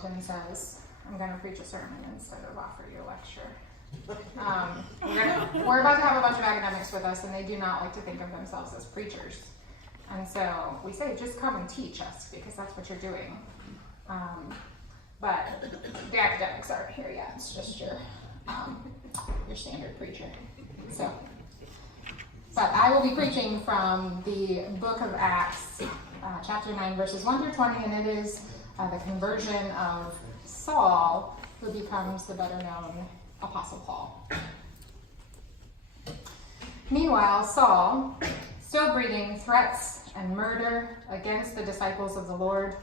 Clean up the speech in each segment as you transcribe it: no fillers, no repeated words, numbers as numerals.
Overton says, I'm going to preach a sermon instead of offer you a lecture. We're about to have a bunch of academics with us, and they do not like to think of themselves as preachers. And so we say, just come and teach us, because that's what you're doing. But the academics aren't here yet. It's just your standard preacher. So, but I will be preaching from the book of Acts, chapter 9, verses 1 through 20, and it is the conversion of Saul, who becomes the better known Apostle Paul. Meanwhile, Saul, still breathing threats and murder against the disciples of the Lord,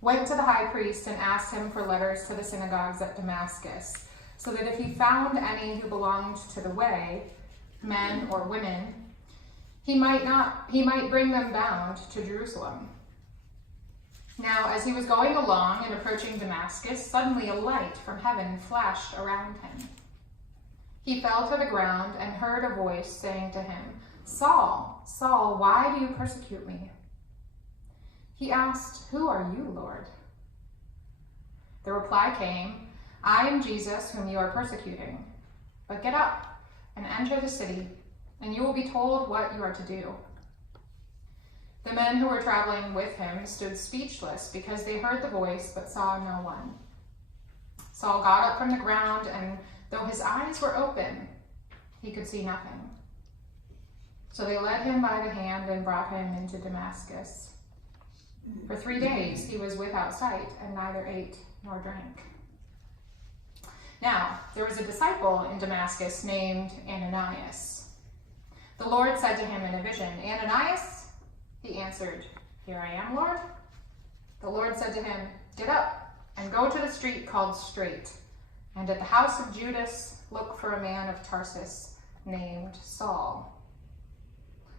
went to the high priest and asked him for letters to the synagogues at Damascus, so that if he found any who belonged to the way, men or women, he might bring them bound to Jerusalem. Now, as he was going along and approaching Damascus, suddenly a light from heaven flashed around him. He fell to the ground and heard a voice saying to him, "Saul, Saul, why do you persecute me?" He asked, "Who are you, Lord?" The reply came, "I am Jesus whom you are persecuting. But get up and enter the city, and you will be told what you are to do." The men who were traveling with him stood speechless because they heard the voice but saw no one. Saul got up from the ground, and though his eyes were open, he could see nothing. So they led him by the hand and brought him into Damascus. For 3 days he was without sight and neither ate nor drank. Now, there was a disciple in Damascus named Ananias. The Lord said to him in a vision, "Ananias?" He answered, "Here I am, Lord." The Lord said to him, "Get up and go to the street called Straight, and at the house of Judas look for a man of Tarsus named Saul.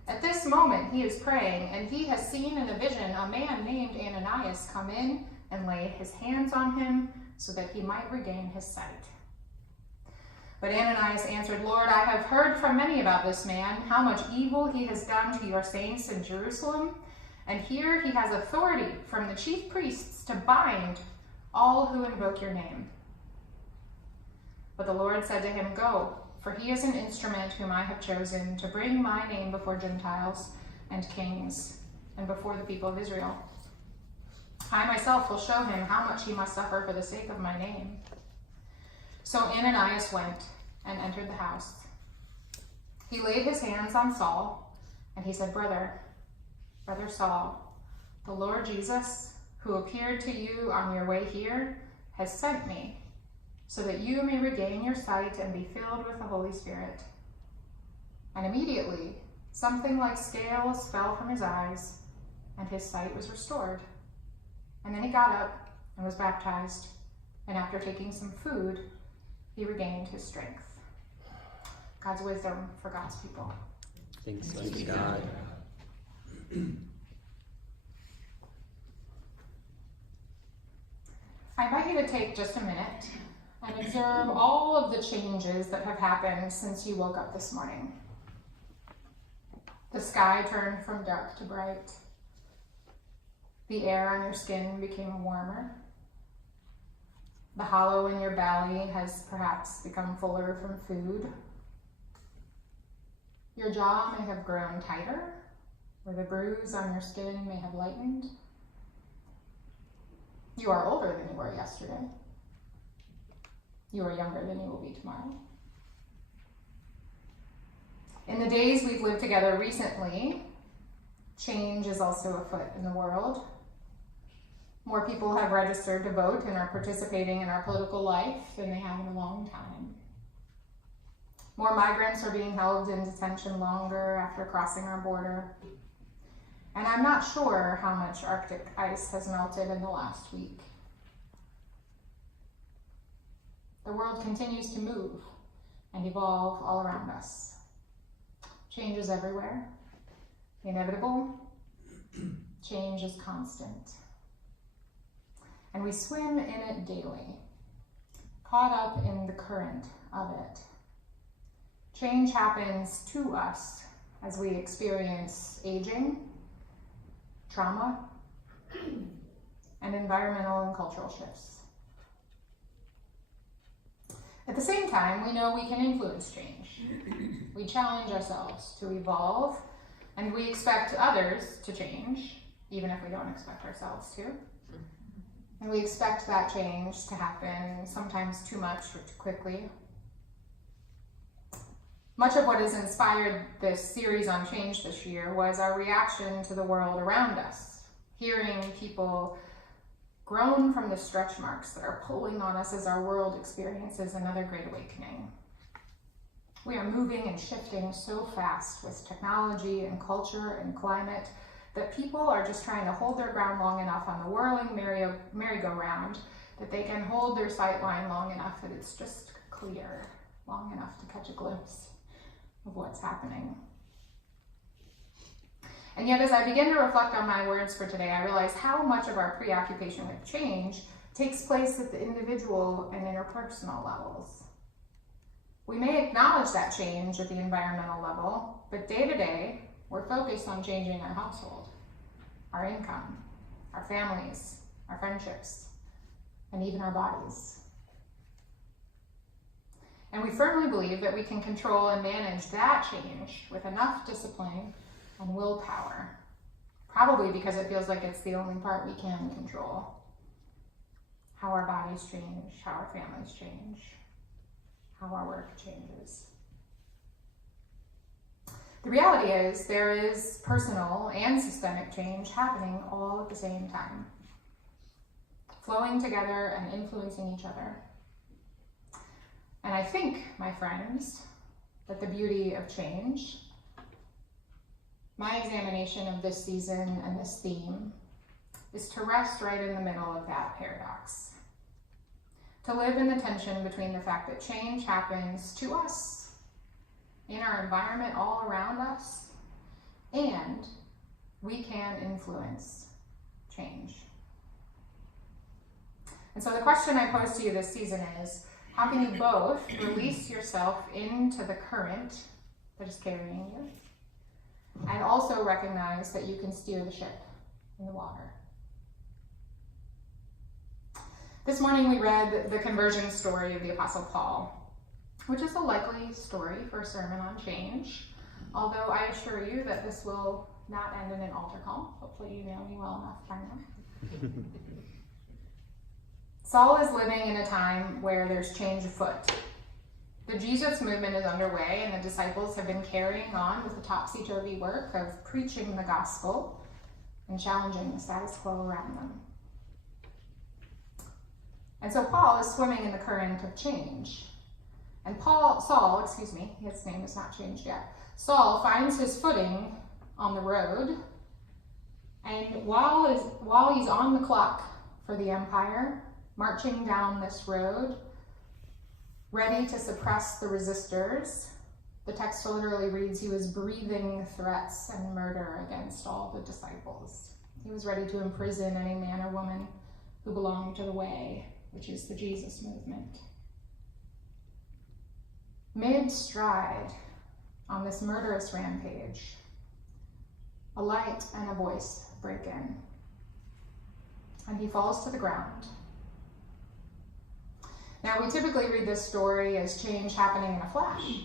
At this moment he is praying, and he has seen in a vision a man named Ananias come in and lay his hands on him so that he might regain his sight." But Ananias answered, "Lord, I have heard from many about this man, how much evil he has done to your saints in Jerusalem, and here he has authority from the chief priests to bind all who invoke your name." But the Lord said to him, "Go, for he is an instrument whom I have chosen to bring my name before Gentiles and kings and before the people of Israel. I myself will show him how much he must suffer for the sake of my name." So Ananias went and entered the house. He laid his hands on Saul, and he said, Brother Saul, the Lord Jesus, who appeared to you on your way here, has sent me, so that you may regain your sight and be filled with the Holy Spirit." And immediately something like scales fell from his eyes, and his sight was restored. And then he got up and was baptized, and after taking some food, he regained his strength. God's wisdom for God's people. Thanks be to God. I invite you to take just a minute and observe all of the changes that have happened since you woke up this morning. The sky turned from dark to bright. The air on your skin became warmer. The hollow in your belly has perhaps become fuller from food. Your jaw may have grown tighter, or the bruise on your skin may have lightened. You are older than you were yesterday. You are younger than you will be tomorrow. In the days we've lived together recently, change is also afoot in the world. More people have registered to vote and are participating in our political life than they have in a long time. More migrants are being held in detention longer after crossing our border. And I'm not sure how much Arctic ice has melted in the last week. The world continues to move and evolve all around us. Change is everywhere, inevitable. Change is constant. And we swim in it daily, caught up in the current of it. Change happens to us as we experience aging, trauma, and environmental and cultural shifts. At the same time, we know we can influence change. We challenge ourselves to evolve, and we expect others to change, even if we don't expect ourselves to. And we expect that change to happen sometimes too much or too quickly. Much of what has inspired this series on change this year was our reaction to the world around us, hearing people groan from the stretch marks that are pulling on us as our world experiences another great awakening. We are moving and shifting so fast with technology and culture and climate that people are just trying to hold their ground long enough on the whirling merry-go-round that they can hold their sight line long enough that it's just clear, long enough to catch a glimpse of what's happening. And yet, as I begin to reflect on my words for today, I realize how much of our preoccupation with change takes place at the individual and interpersonal levels. We may acknowledge that change at the environmental level, but day to day, we're focused on changing our household, our income, our families, our friendships, and even our bodies. And we firmly believe that we can control and manage that change with enough discipline and willpower, probably because it feels like it's the only part we can control. How our bodies change, how our families change, how our work changes. The reality is there is personal and systemic change happening all at the same time, flowing together and influencing each other. And I think, my friends, that the beauty of change, my examination of this season and this theme, is to rest right in the middle of that paradox. To live in the tension between the fact that change happens to us, in our environment all around us, and we can influence change. And so the question I pose to you this season is, how can you both release yourself into the current that is carrying you, and also recognize that you can steer the ship in the water? This morning we read the conversion story of the Apostle Paul, which is a likely story for a sermon on change, although I assure you that this will not end in an altar call. Hopefully you know me well enough by now. Saul is living in a time where there's change afoot. The Jesus movement is underway, and the disciples have been carrying on with the topsy-turvy work of preaching the gospel and challenging the status quo around them. And so Paul is swimming in the current of change. And Saul, his name has not changed yet. Saul finds his footing on the road, and while he's on the clock for the empire, marching down this road, ready to suppress the resistors, the text literally reads, he was breathing threats and murder against all the disciples. He was ready to imprison any man or woman who belonged to the way, which is the Jesus movement. Mid-stride on this murderous rampage, a light and a voice break in, and he falls to the ground. Now, we typically read this story as change happening in a flash.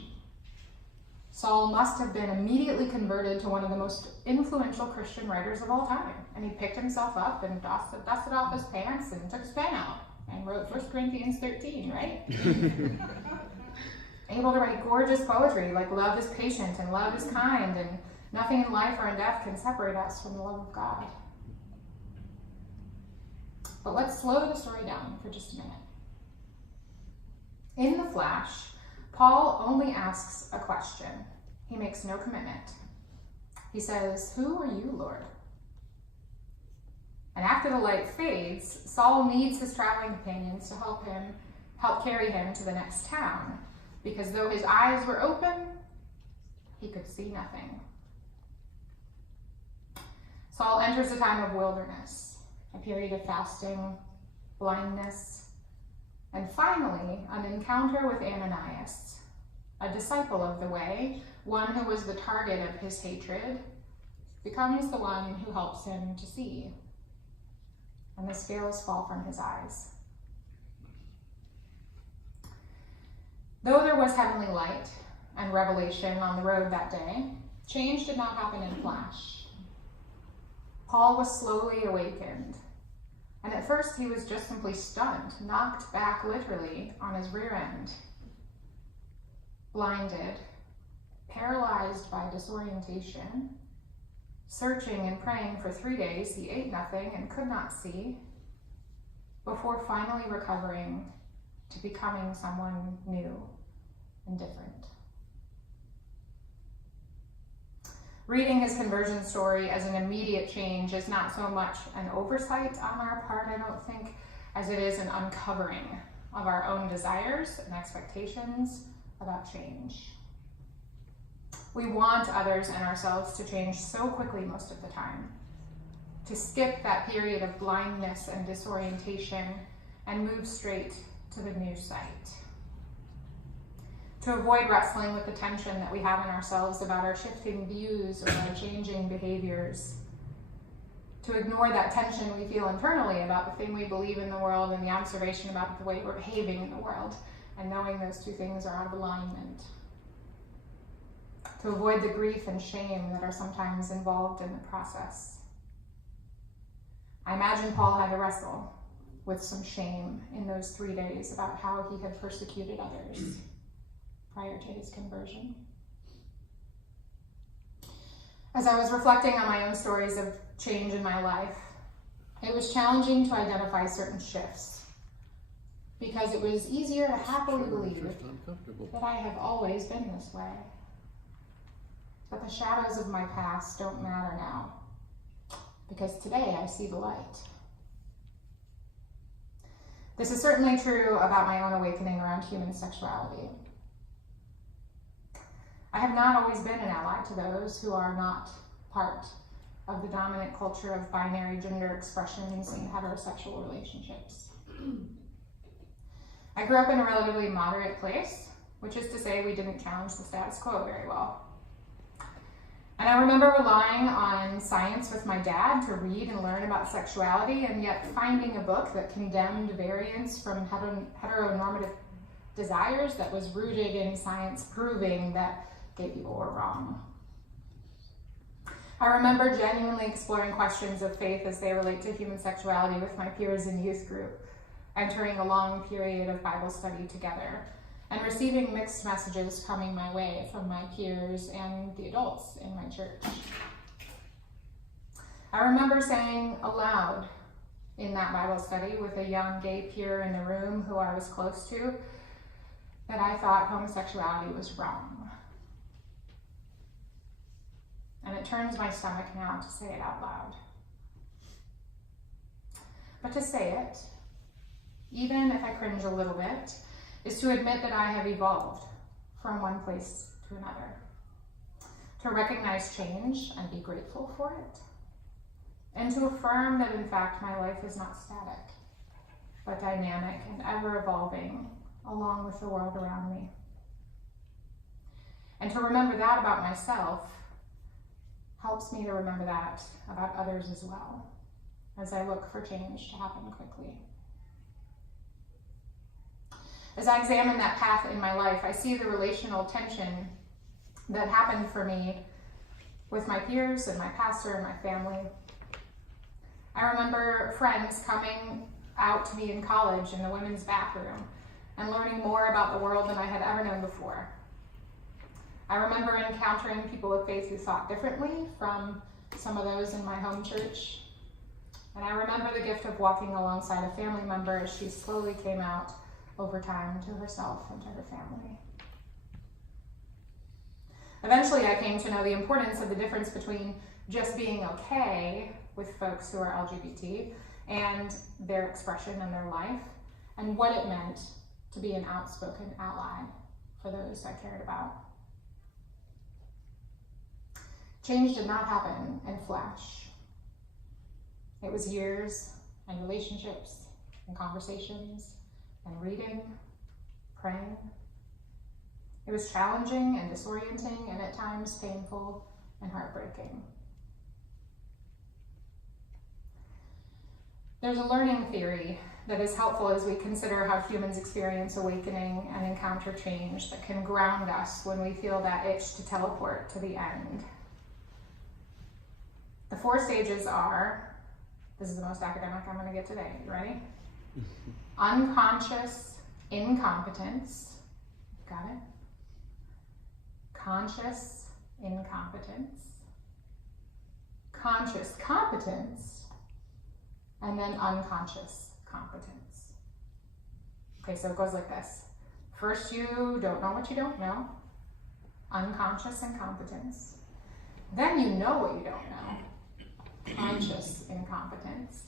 Saul must have been immediately converted to one of the most influential Christian writers of all time, and he picked himself up and dusted off his pants and took his pen out and wrote 1 Corinthians 13, right? Able to write gorgeous poetry like love is patient and love is kind, and nothing in life or in death can separate us from the love of God. But let's slow the story down for just a minute. In the flash, Paul only asks a question. He makes no commitment. He says, "Who are you, Lord?" And after the light fades, Saul needs his traveling companions to help carry him to the next town, because though his eyes were open, he could see nothing. Saul enters a time of wilderness, a period of fasting, blindness, and finally, an encounter with Ananias, a disciple of the way, one who was the target of his hatred, becomes the one who helps him to see. and the scales fall from his eyes. Though there was heavenly light and revelation on the road that day, change did not happen in a flash. Paul was slowly awakened, and at first he was just simply stunned, knocked back literally on his rear end. Blinded, paralyzed by disorientation, searching and praying for 3 days, he ate nothing and could not see, before finally recovering to becoming someone new and different. Reading his conversion story as an immediate change is not so much an oversight on our part, I don't think, as it is an uncovering of our own desires and expectations about change. We want others and ourselves to change so quickly most of the time, to skip that period of blindness and disorientation and move straight to the new sight. To avoid wrestling with the tension that we have in ourselves about our shifting views or our changing behaviors. To ignore that tension we feel internally about the thing we believe in the world and the observation about the way we're behaving in the world, and knowing those two things are out of alignment. To avoid the grief and shame that are sometimes involved in the process. I imagine Paul had to wrestle with some shame in those 3 days about how he had persecuted others prior to his conversion. As I was reflecting on my own stories of change in my life, it was challenging to identify certain shifts, because it was easier to happily believe that I have always been this way. But the shadows of my past don't matter now, because today I see the light. This is certainly true about my own awakening around human sexuality. I have not always been an ally to those who are not part of the dominant culture of binary gender expressions and heterosexual relationships. I grew up in a relatively moderate place, which is to say we didn't challenge the status quo very well. And I remember relying on science with my dad to read and learn about sexuality, and yet finding a book that condemned variance from heteronormative desires that was rooted in science proving that gay people were wrong. I remember genuinely exploring questions of faith as they relate to human sexuality with my peers in youth group, entering a long period of Bible study together, and receiving mixed messages coming my way from my peers and the adults in my church. I remember saying aloud in that Bible study with a young gay peer in the room who I was close to that I thought homosexuality was wrong. And it turns my stomach now to say it out loud. But to say it, even if I cringe a little bit, is to admit that I have evolved from one place to another. To recognize change and be grateful for it. And to affirm that in fact my life is not static, but dynamic and ever evolving along with the world around me. And to remember that about myself helps me to remember that about others as well, as I look for change to happen quickly. As I examine that path in my life, I see the relational tension that happened for me with my peers and my pastor and my family. I remember friends coming out to me in college in the women's bathroom and learning more about the world than I had ever known before. I remember encountering people of faith who thought differently from some of those in my home church. And I remember the gift of walking alongside a family member as she slowly came out over time to herself and to her family. Eventually, I came to know the importance of the difference between just being okay with folks who are LGBT and their expression and their life, and what it meant to be an outspoken ally for those I cared about. Change did not happen in a flash. It was years and relationships and conversations and reading, praying. It was challenging and disorienting and at times painful and heartbreaking. There's a learning theory that is helpful as we consider how humans experience awakening and encounter change that can ground us when we feel that itch to teleport to the end. The 4 stages are, this is the most academic I'm going to get today. You ready? Unconscious incompetence. Got it? Conscious incompetence. Conscious competence. And then unconscious competence. Okay, so it goes like this. First, you don't know what you don't know. Unconscious incompetence. Then you know what you don't know. Conscious incompetence.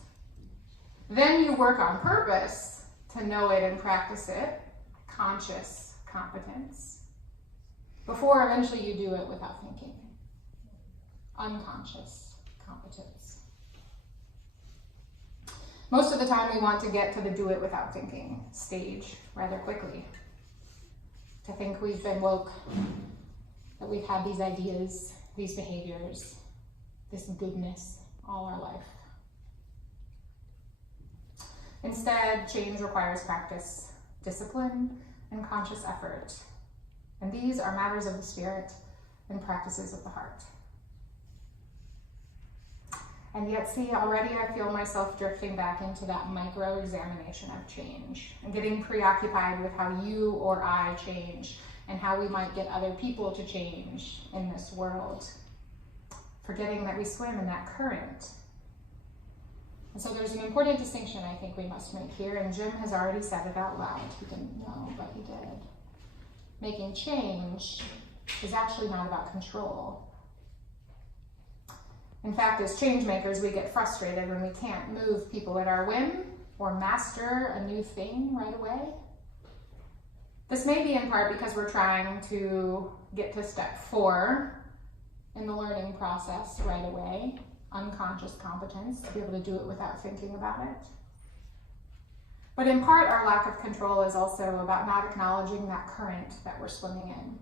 Then you work on purpose to know it and practice it. Conscious competence. Before eventually you do it without thinking. Unconscious competence. Most of the time we want to get to the do it without thinking stage rather quickly. To think we've been woke, that we've had these ideas, these behaviors, this goodness all our life. Instead, change requires practice, discipline, and conscious effort. And these are matters of the spirit and practices of the heart. And yet, see, already I feel myself drifting back into that micro-examination of change and getting preoccupied with how you or I change and how we might get other people to change in this world, forgetting that we swim in that current. And so there's an important distinction I think we must make here, and Jim has already said it out loud. He didn't know, but he did. Making change is actually not about control. In fact, as change makers, we get frustrated when we can't move people at our whim or master a new thing right away. This may be in part because we're trying to get to step 4 in the learning process right away, unconscious competence, to be able to do it without thinking about it. But in part, our lack of control is also about not acknowledging that current that we're swimming in.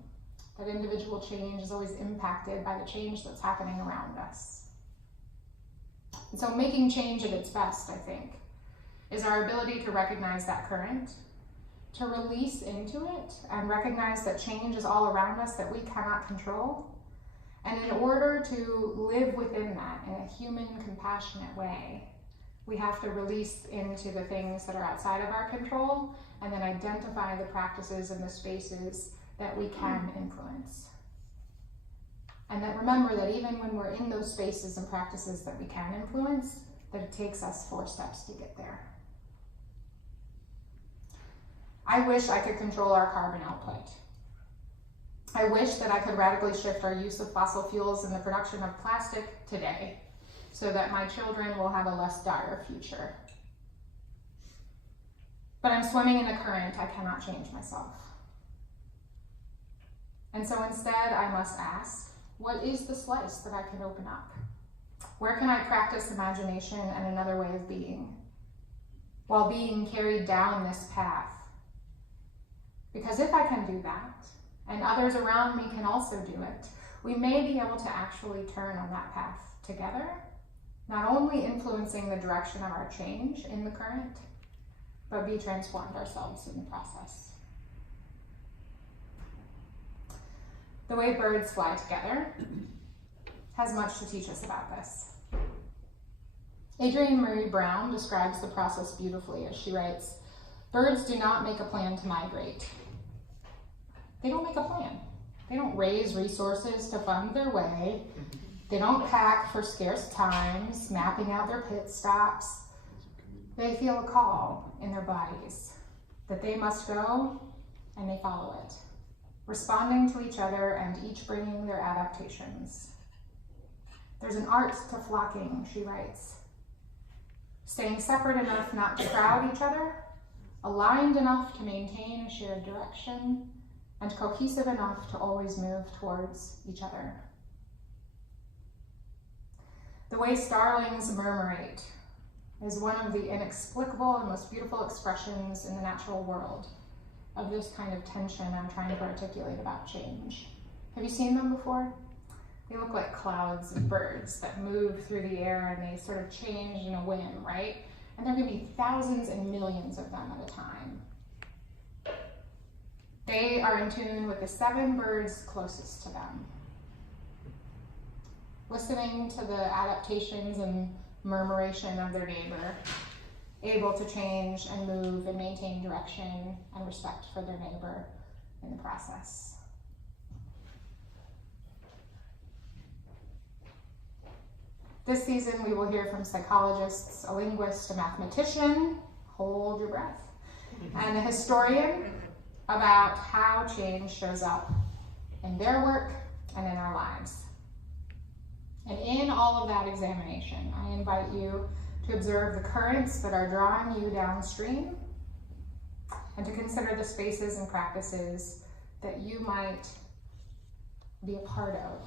That individual change is always impacted by the change that's happening around us. And so making change at its best, I think, is our ability to recognize that current, to release into it, and recognize that change is all around us that we cannot control. And in order to live within that in a human, compassionate way, we have to release into the things that are outside of our control and then identify the practices and the spaces that we can influence. And that remember that even when we're in those spaces and practices that we can influence, that it takes us 4 steps to get there. I wish I could control our carbon output. I wish that I could radically shift our use of fossil fuels and the production of plastic today so that my children will have a less dire future. But I'm swimming in a current I cannot change myself. And so instead I must ask, what is the slice that I can open up? Where can I practice imagination and another way of being while being carried down this path? Because if I can do that, and others around me can also do it, we may be able to actually turn on that path together, not only influencing the direction of our change in the current, but be transformed ourselves in the process. The way birds fly together has much to teach us about this. Adrienne Marie Brown describes the process beautifully as she writes, "Birds do not make a plan to migrate. They don't make a plan. They don't raise resources to fund their way. They don't pack for scarce times, mapping out their pit stops. They feel a call in their bodies that they must go, and they follow it, responding to each other and each bringing their adaptations. There's an art to flocking," she writes. "Staying separate enough not to crowd each other, aligned enough to maintain a shared direction, and cohesive enough to always move towards each other." The way starlings murmurate is one of the inexplicable and most beautiful expressions in the natural world of this kind of tension I'm trying to articulate about change. Have you seen them before? They look like clouds of birds that move through the air and they sort of change in a whim, right? And there can be thousands and millions of them at a time. They are in tune with the 7 birds closest to them, listening to the adaptations and murmuration of their neighbor, able to change and move and maintain direction and respect for their neighbor in the process. This season, we will hear from psychologists, a linguist, a mathematician, hold your breath, and a historian about how change shows up in their work and in our lives. And in all of that examination, I invite you to observe the currents that are drawing you downstream and to consider the spaces and practices that you might be a part of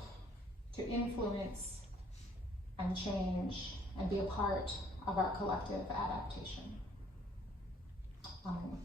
to influence and change and be a part of our collective adaptation. Amen.